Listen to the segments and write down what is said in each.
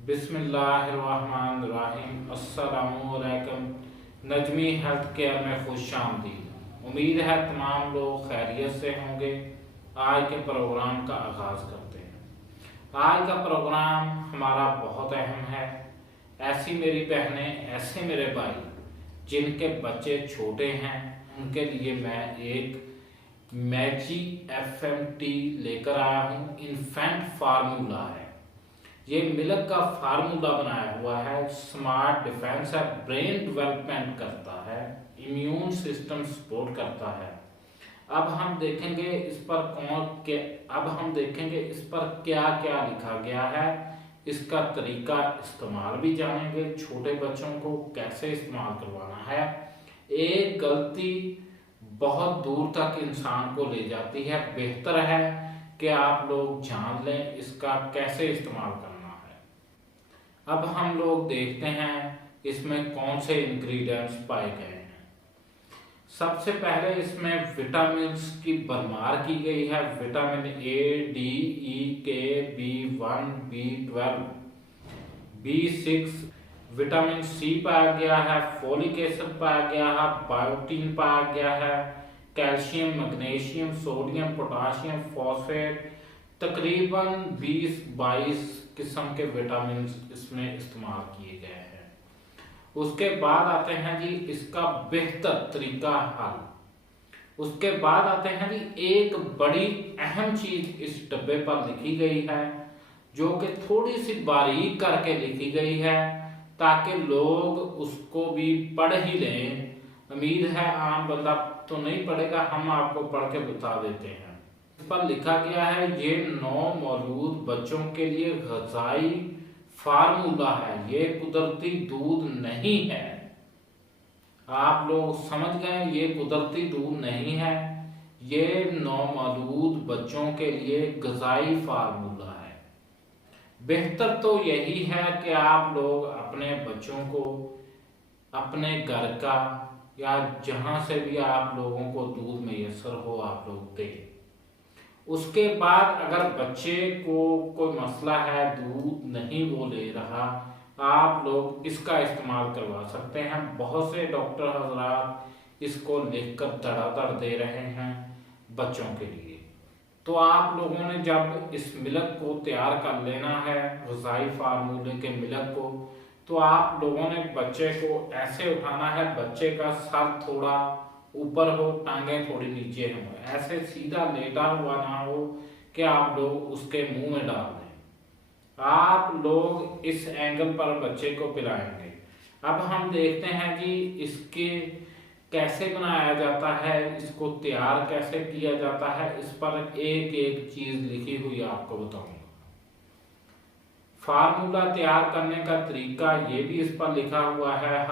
बिस्मिल्लाहिर्रहमानिर्रहीम। अस्सलामुअलैकुम। Najmi health care में खुशामदीद। उम्मीद है तमाम लोग खैरियत से होंगे। आज के प्रोग्राम का आगाज़ करते हैं। आज का प्रोग्राम हमारा बहुत अहम है। ऐसी मेरी बहनें, ऐसे मेरे भाई जिनके बच्चे छोटे हैं, उनके लिए मैं एक मैजी FMT लेकर आया हूँ। इन्फेंट फार्मूला है। ये मिल्क का फार्मूला बनाया हुआ है। स्मार्ट डिफेंस है, ब्रेन डेवलपमेंट करता है, इम्यून सिस्टम सपोर्ट करता है। अब हम देखेंगे इस पर क्या क्या लिखा गया है। इसका तरीका इस्तेमाल भी जानेंगे। छोटे बच्चों को कैसे इस्तेमाल करवाना है। एक गलती बहुत दूर तक इंसान को ले जाती है। बेहतर है कि आप लोग जान लें इसका कैसे इस्तेमाल करना है। अब हम लोग देखते हैं इसमें कौन से इंग्रेडिएंट्स पाए गए हैं। सबसे पहले इसमें विटामिन्स की भरमार की गई है। Vitamin A, D, E, K, B1, B12, B6, vitamin C पाया गया है, फोलिक एसिड पाया गया है, बायोटीन पाया गया है, calcium, magnesium, sodium, potassium, phosphate, तकरीबन 20-22 किस्म के विटामिन इसमें इस्तेमाल किए गए हैं। उसके बाद आते हैं जी इसका बेहतर तरीका हल। उसके बाद आते हैं जी एक बड़ी अहम चीज इस डब्बे पर लिखी गई है, जो कि थोड़ी सी बारीक करके लिखी गई है ताकि लोग उसको भी पढ़ ही लें। उम्मीद है आम बंदा तो नहीं पढ़ेगा, हम आपको पढ़ के बता देते हैं। इस पर लिखा गया है ये नौ मौलूद बच्चों के लिए ग़िज़ाई फार्मूला है, ये कुदरती दूध नहीं है। आप लोग समझ गए, ये कुदरती दूध नहीं है, ये नौमौलूद बच्चों के लिए ग़िज़ाई फार्मूला है। बेहतर तो यही है कि आप लोग अपने बच्चों को अपने घर का या जहां से भी आप लोगों को दूध मैसर हो आप लोग दें। उसके बाद अगर बच्चे को कोई मसला है, दूध नहीं वो ले रहा, आप लोग इसका इस्तेमाल करवा सकते हैं। बहुत से डॉक्टर हजरात इसको लिखकर धड़ाधड़ दे रहे हैं बच्चों के लिए। तो आप लोगों ने जब इस मिल्क को तैयार कर लेना है, ग़िज़ाई फार्मूले के मिल्क को, तो आप लोगों ने बच्चे को ऐसे उठाना है, बच्चे का सर थोड़ा ऊपर हो, टांगे थोड़ी नीचे हो, ऐसे सीधा लेटा हुआ ना हो कि आप लोग उसके मुंह में डाल दें। आप लोग इस एंगल पर बच्चे को पिलाएंगे। अब हम देखते हैं कि इसके कैसे बनाया जाता है, इसको तैयार कैसे किया जाता है। इस पर एक एक चीज लिखी हुई आपको बताऊंगा। फार्मूला तैयार करने का तरीका ये भी इस पर लिखा हुआ है।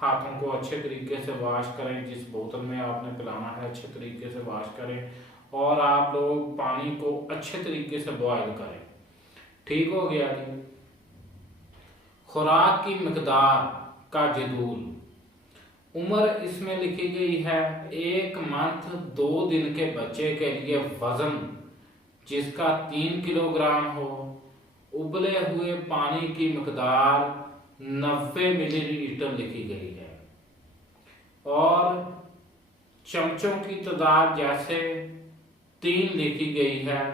हाथों को अच्छे तरीके से वॉश करें। जिस बोतल में आपने पिलाना है अच्छे तरीके से वॉश करें, और आप लोग पानी को अच्छे तरीके से बॉयल करें। ठीक हो गया जी। खुराक की मिकदार का जदूल, उम्र इसमें लिखी गई है 1 मंथ 2 दिन के बच्चे के लिए वजन जिसका 3 किलोग्राम हो। उबले हुए पानी की मिकदार 90 मिलीलीटर लिखी गई है, और चमचों की तादाद जैसे 3 लिखी गई है।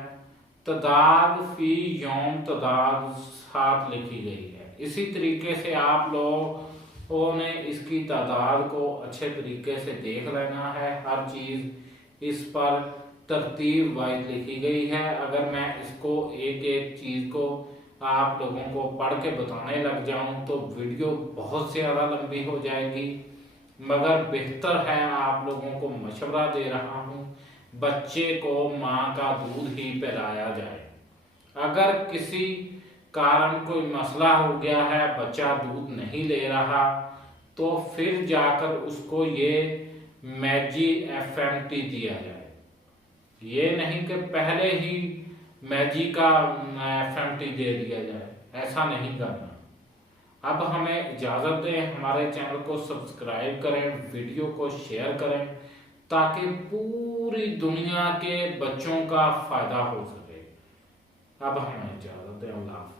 तादाद फी यौम तादाद 7 लिखी गई है। इसी तरीके से आप लोगों ने इसकी तादाद को अच्छे तरीके से देख लेना है। हर चीज़ इस पर तरतीब वाइज लिखी गई है। अगर मैं इसको एक एक चीज़ को आप लोगों को पढ़ के बताने लग जाऊं तो वीडियो बहुत ज़्यादा लंबी हो जाएगी, मगर बेहतर है आप लोगों को मशवरा दे रहा हूं, बच्चे को माँ का दूध ही पिलाया जाए। अगर किसी कारण कोई मसला हो गया है, बच्चा दूध नहीं ले रहा, तो फिर जाकर उसको ये मैजी FMT दिया जाए। ये नहीं कि पहले ही मैजी का FMT दे दिया जाए, ऐसा नहीं करना। अब हमें इजाज़त दें, हमारे चैनल को सब्सक्राइब करें, वीडियो को शेयर करें, ताकि पूरी दुनिया के बच्चों का फ़ायदा हो सके। अब हमें इजाज़त दें। अल्लाह।